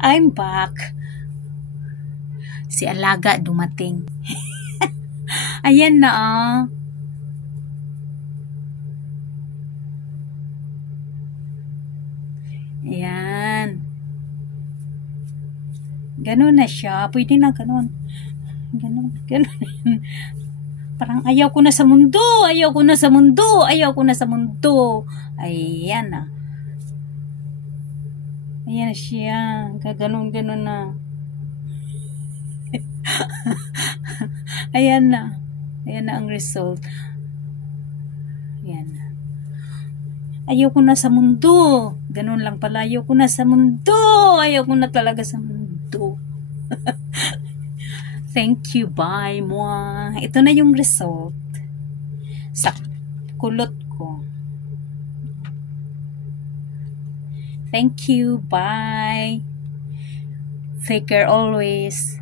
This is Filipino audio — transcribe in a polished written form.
I'm back. Si Alaga dumating. Ayan na oh. Ayan. Ganun na siya. Pwede na ganun. Ganun. Parang ayaw ko na sa mundo. Ayaw ko na sa mundo. Ayaw ko na sa mundo. Ayan na. Ayan na siya. Gaganon-ganon na. Ayan na. Ayan na ang result. Ayan na. Ayaw ko na sa mundo. Ganun lang pala. Ayaw ko na sa mundo. Ayaw ko na talaga sa mundo. Thank you. Bye. Mwah. Ito na yung result. Sa kulot ko. Thank you. Bye. Take care always.